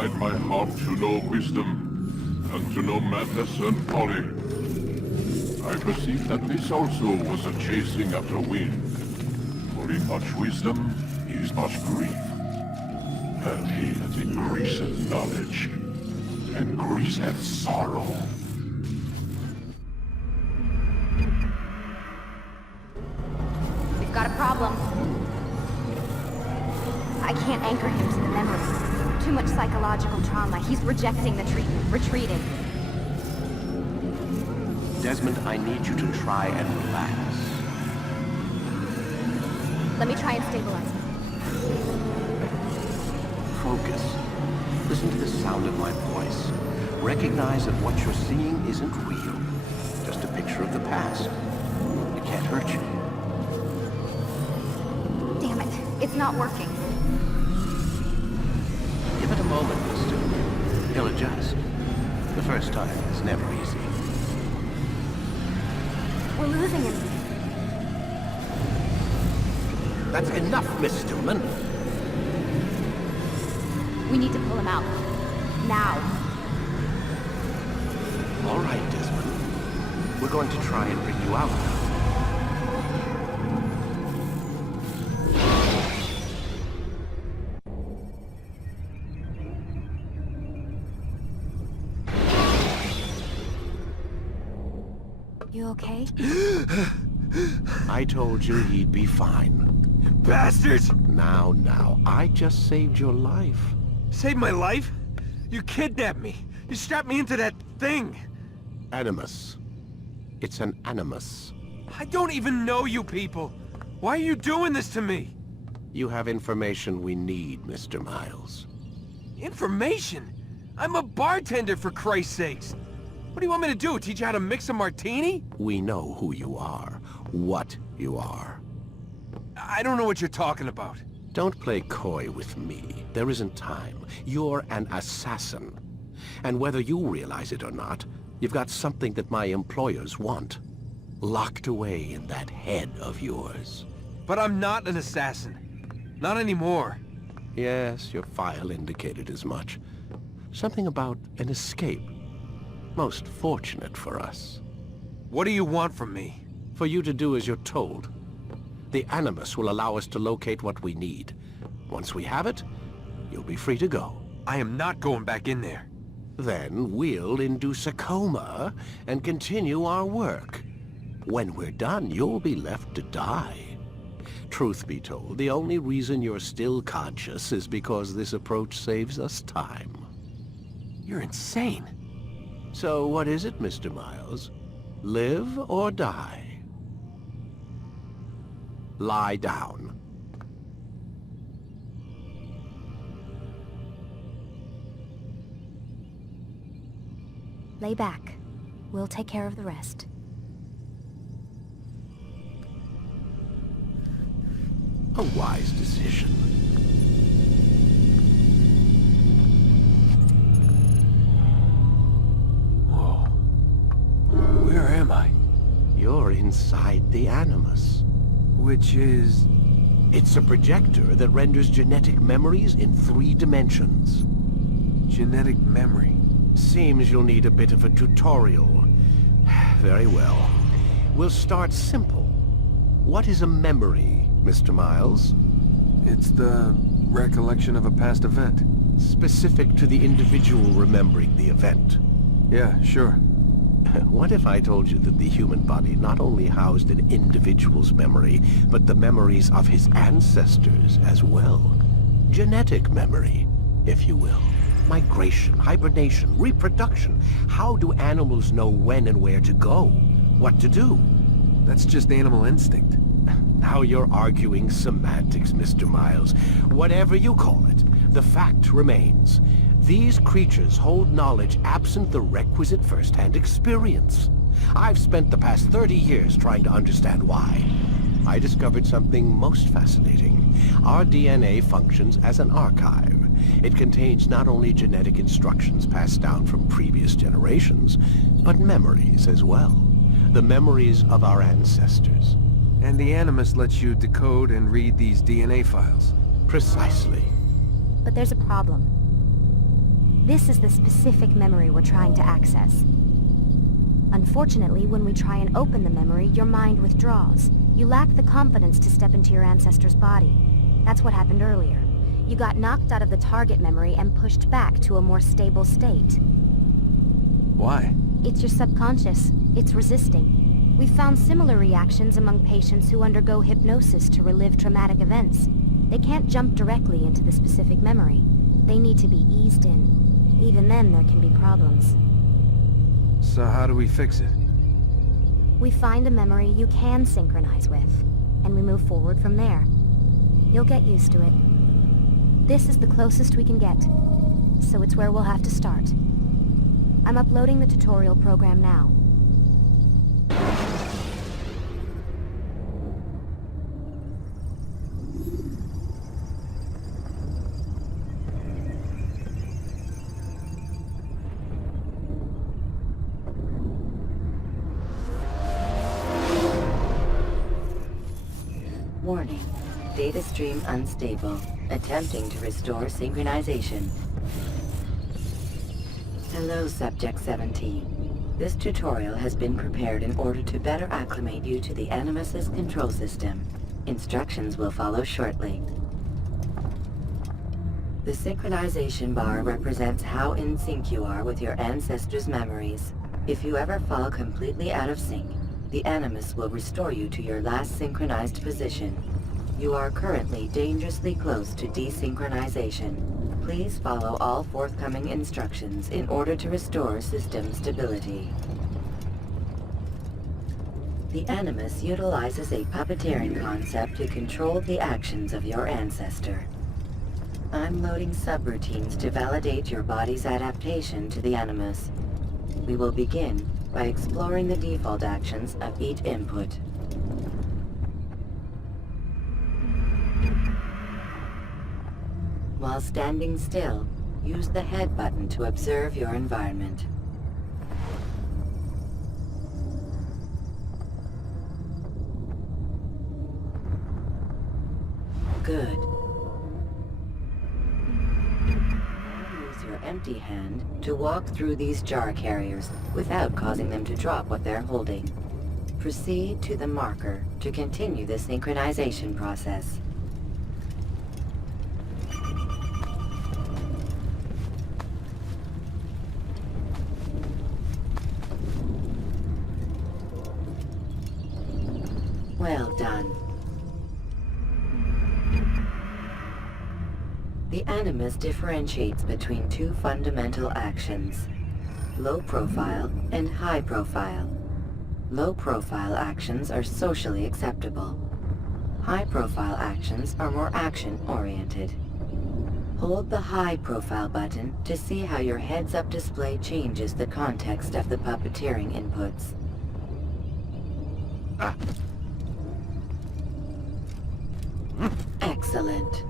incline my heart to know wisdom, and to know madness and folly. I perceive that this also was a chasing after wind. For in much wisdom is much grief. And he that increaseth knowledge increaseth sorrow. We've got a problem. I can't anchor him to the memory. Too much psychological trauma. He's rejecting the treatment, retreating. Desmond, I need you to try and relax. Let me try and stabilize him. Focus. Listen to the sound of my voice. Recognize that what you're seeing isn't real. Just a picture of the past. It can't hurt you. Damn it. It's not working. Give it a moment, mister. He'll adjust. The first time is never easy. We're losing him. That's enough, Miss Stillman. We need to pull him out. Now. All right, Desmond. We're going to try and bring you out now. You okay? I told you he'd be fine. Bastards! Now, I just saved your life. Saved my life? You kidnapped me. You strapped me into that thing. Animus. It's an animus. I don't even know you people. Why are you doing this to me? You have information we need, Mr. Miles. Information? I'm a bartender, for Christ's sakes. What do you want me to do? Teach you how to mix a martini? We know who you are, what you are. I don't know what you're talking about. Don't play coy with me. There isn't time. You're an assassin. And whether you realize it or not, you've got something that my employers want. Locked away in that head of yours. But I'm not an assassin. Not anymore. Yes, your file indicated as much. Something about an escape. Most fortunate for us. What do you want from me? For you to do as you're told. The Animus will allow us to locate what we need. Once we have it, you'll be free to go. I am not going back in there. Then we'll induce a coma and continue our work. When we're done, you'll be left to die. Truth be told, the only reason you're still conscious is because this approach saves us time. You're insane. So what is it, Mr. Miles? Live or die? Lie down. Lay back. We'll take care of the rest. A wise decision. Whoa. Where am I? You're inside the Animus. Which is... It's a projector that renders genetic memories in 3 dimensions. genetic memory. Seems you'll need a bit of a tutorial. Very well. We'll start simple. What is a memory, Mr. Miles? It's the recollection of a past event. Specific to the individual remembering the event. Yeah, sure. What if I told you that the human body not only housed an individual's memory, but the memories of his ancestors as well? Genetic memory, if you will. Migration, hibernation, reproduction. How do animals know when and where to go? What to do? That's just animal instinct. Now you're arguing semantics, Mr. Miles. Whatever you call it, the fact remains. These creatures hold knowledge absent the requisite first-hand experience. I've spent the past 30 years trying to understand why. I discovered something most fascinating. Our DNA functions as an archive. It contains not only genetic instructions passed down from previous generations, but memories as well. The memories of our ancestors. And the Animus lets you decode and read these DNA files. Precisely. But there's a problem. This is the specific memory we're trying to access. Unfortunately, when we try and open the memory, your mind withdraws. You lack the confidence to step into your ancestor's body. That's what happened earlier. You got knocked out of the target memory and pushed back to a more stable state. Why? It's your subconscious. It's resisting. We've found similar reactions among patients who undergo hypnosis to relive traumatic events. They can't jump directly into the specific memory. They need to be eased in. Even then, there can be problems. So how do we fix it? We find a memory you can synchronize with, and we move forward from there. You'll get used to it. This is the closest we can get, so it's where we'll have to start. I'm uploading the tutorial program now. Warning. Data stream unstable. Attempting to restore synchronization. Hello, Subject 17. This tutorial has been prepared in order to better acclimate you to the Animus's control system. Instructions will follow shortly. The synchronization bar represents how in sync you are with your ancestors' memories. If you ever fall completely out of sync, the Animus will restore you to your last synchronized position. You are currently dangerously close to desynchronization. Please follow all forthcoming instructions in order to restore system stability. The Animus utilizes a puppeteering concept to control the actions of your ancestor. I'm loading subroutines to validate your body's adaptation to the Animus. We will begin by exploring the default actions of each input. While standing still, use the head button to observe your environment. Good. Use your empty hand to walk through these jar carriers without causing them to drop what they're holding. Proceed to the marker to continue the synchronization process. Well done. The Animus differentiates between two fundamental actions, low profile and high profile. Low profile actions are socially acceptable. High profile actions are more action-oriented. Hold the high profile button to see how your heads-up display changes the context of the puppeteering inputs. Excellent.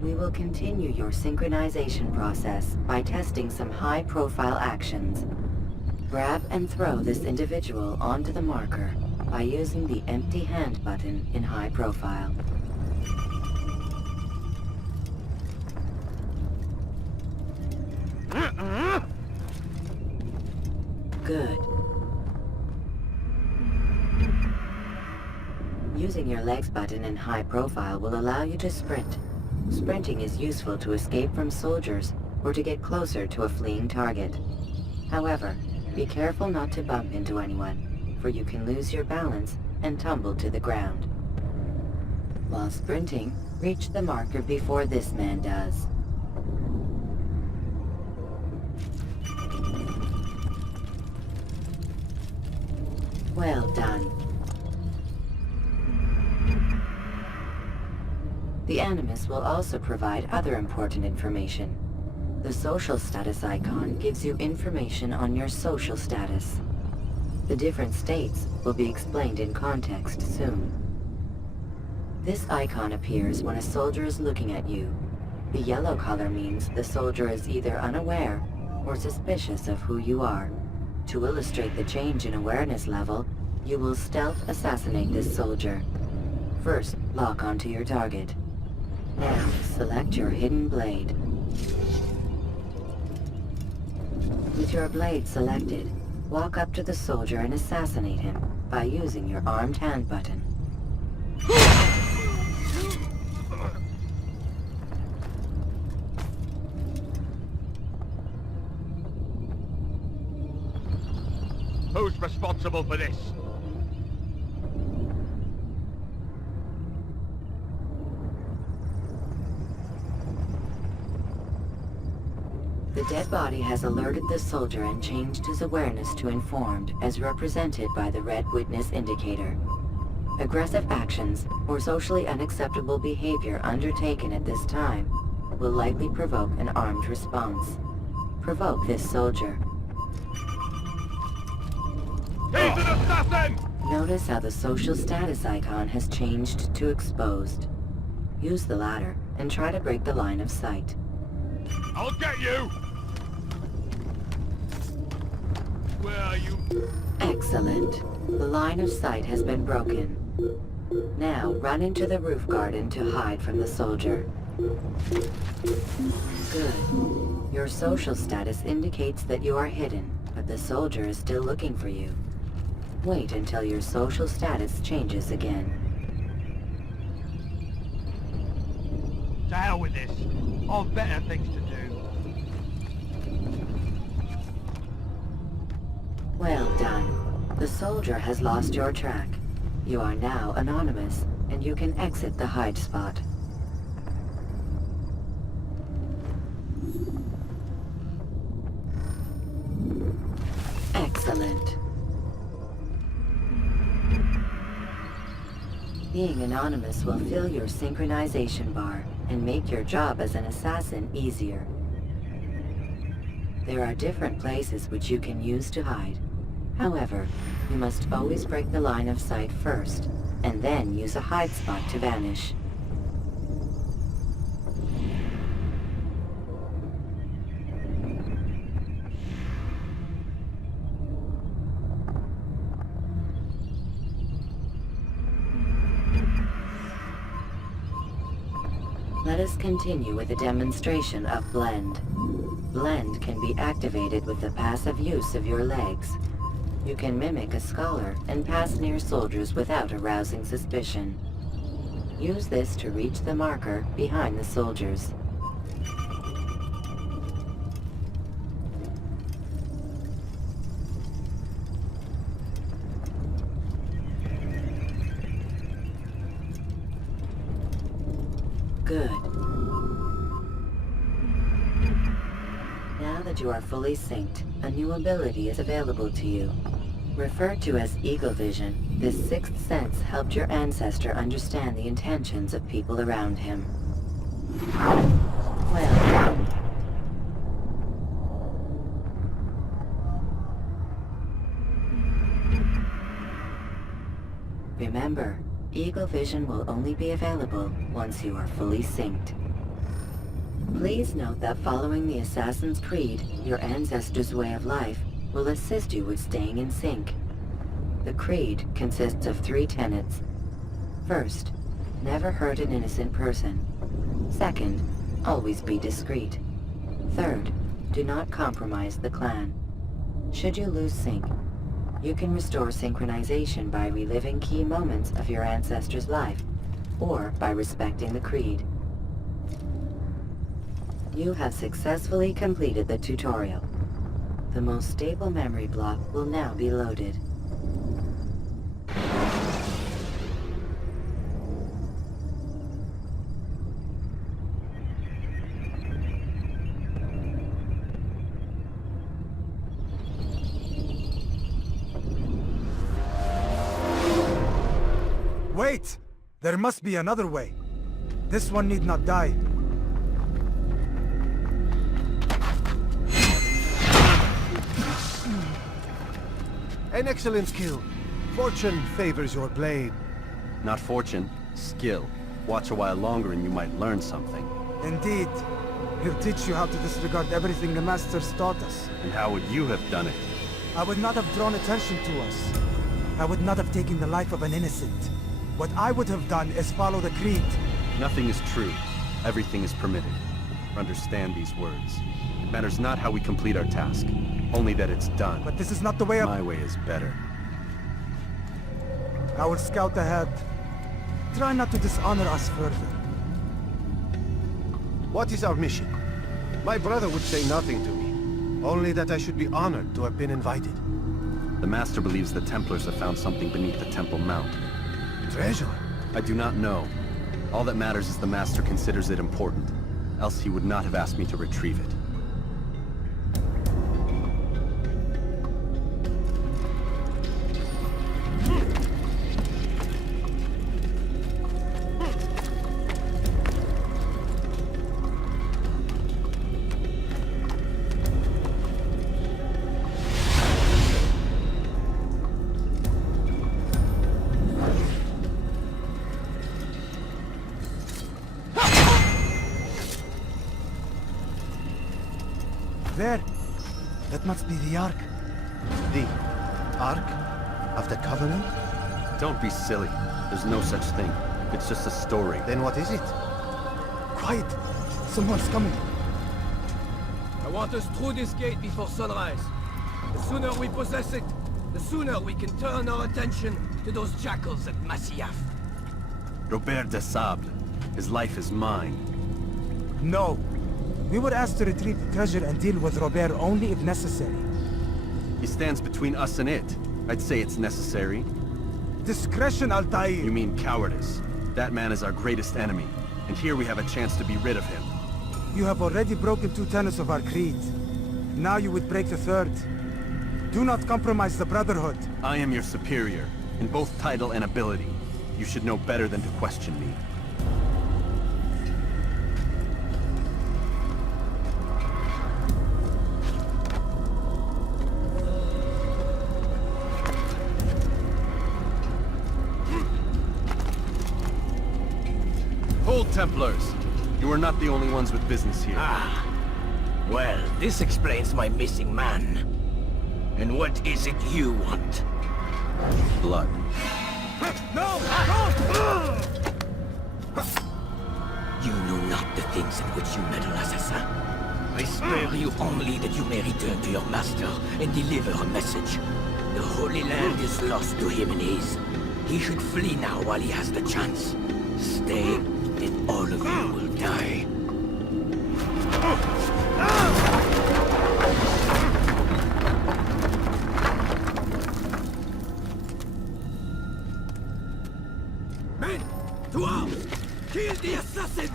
We will continue your synchronization process by testing some high-profile actions. Grab and throw this individual onto the marker by using the empty hand button in high profile. Good. Using your legs button in high profile will allow you to sprint. Sprinting is useful to escape from soldiers or to get closer to a fleeing target. However, be careful not to bump into anyone, for you can lose your balance and tumble to the ground. While sprinting, reach the marker before this man does. Well done. The Animus will also provide other important information. The social status icon gives you information on your social status. The different states will be explained in context soon. This icon appears when a soldier is looking at you. The yellow color means the soldier is either unaware or suspicious of who you are. To illustrate the change in awareness level, you will stealth assassinate this soldier. First, lock onto your target. Now, select your hidden blade. With your blade selected, walk up to the soldier and assassinate him by using your armed hand button. Who's responsible for this? The dead body has alerted the soldier and changed his awareness to informed, as represented by the red witness indicator. Aggressive actions or socially unacceptable behavior undertaken at this time will likely provoke an armed response. Provoke this soldier. He's an assassin! Notice how the social status icon has changed to exposed. Use the latter and try to break the line of sight. I'll get you! Where are you? Excellent. The line of sight has been broken. Now run into the roof garden to hide from the soldier. Good. Your social status indicates that you are hidden, but the soldier is still looking for you. Wait until your social status changes again. To hell with this. I've better things to do. Well done. The soldier has lost your track. You are now anonymous, and you can exit the hide spot. Excellent. Being anonymous will fill your synchronization bar and make your job as an assassin easier. There are different places which you can use to hide. However, you must always break the line of sight first, and then use a hide spot to vanish. Let us continue with a demonstration of Blend. Blend can be activated with the passive use of your legs. You can mimic a scholar and pass near soldiers without arousing suspicion. Use this to reach the marker behind the soldiers. Good. Now that you are fully synced, a new ability is available to you. Referred to as Eagle Vision, this sixth sense helped your ancestor understand the intentions of people around him. Well done. Remember, Eagle Vision will only be available once you are fully synced. Please note that following the Assassin's Creed, your ancestor's way of life, will assist you with staying in sync. The Creed consists of 3 tenets. First, never hurt an innocent person. Second, always be discreet. Third, do not compromise the clan. Should you lose sync, you can restore synchronization by reliving key moments of your ancestor's life, or by respecting the Creed. You have successfully completed the tutorial. The most stable memory block will now be loaded. Wait! There must be another way. This one need not die. An excellent skill. Fortune favors your blade. Not fortune, skill. Watch a while longer and you might learn something. Indeed. He'll teach you how to disregard everything the Masters taught us. And how would you have done it? I would not have drawn attention to us. I would not have taken the life of an innocent. What I would have done is follow the Creed. Nothing is true. Everything is permitted. Understand these words. It matters not how we complete our task, only that it's done. But this is not the way of... My way is better. I will scout ahead. Try not to dishonor us further. What is our mission? My brother would say nothing to me. Only that I should be honored to have been invited. The Master believes the Templars have found something beneath the Temple Mount. Treasure? I do not know. All that matters is the Master considers it important. Else he would not have asked me to retrieve it. There. That must be the Ark. The Ark of the Covenant? Don't be silly. There's no such thing. It's just a story. Then what is it? Quiet. Someone's coming. I want us through this gate before sunrise. The sooner we possess it, the sooner we can turn our attention to those jackals at Masyaf. Robert de Sable. His life is mine. No. We were asked to retrieve the treasure and deal with Robert only if necessary. He stands between us and it. I'd say it's necessary. Discretion, Altaïr! You mean cowardice. That man is our greatest enemy, and here we have a chance to be rid of him. You have already broken 2 tenets of our creed. Now you would break the 3rd. Do not compromise the Brotherhood. I am your superior, in both title and ability. You should know better than to question me. Hold, Templars! You are not the only ones with business here. Ah. Well, this explains my missing man. And what is it you want? Blood. No! No! You know not the things in which you meddle, assassin. I spare you only that you may return to your master and deliver a message. The Holy Land is lost to him and his. He should flee now while he has the chance. Stay, and all of you will die. Men, to arms! Kill the assassins!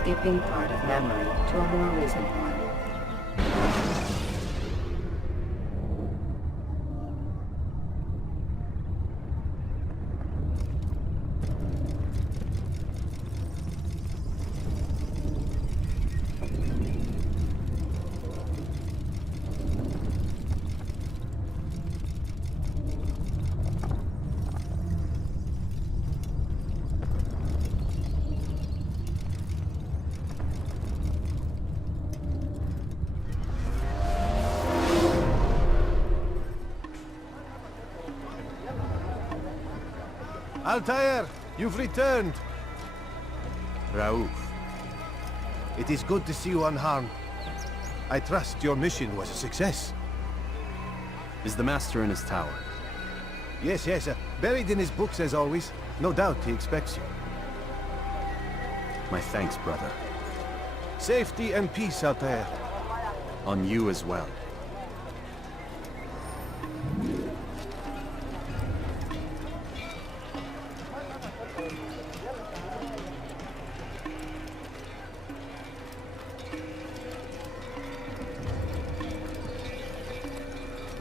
Skipping part of memory to a more recent one. Altaïr, you've returned. Raouf. It is good to see you unharmed. I trust your mission was a success. Is the Master in his tower? Yes, buried in his books as always. No doubt he expects you. My thanks, brother. Safety and peace, Altaïr. On you as well.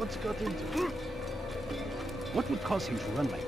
What's got into him? What would cause him to run like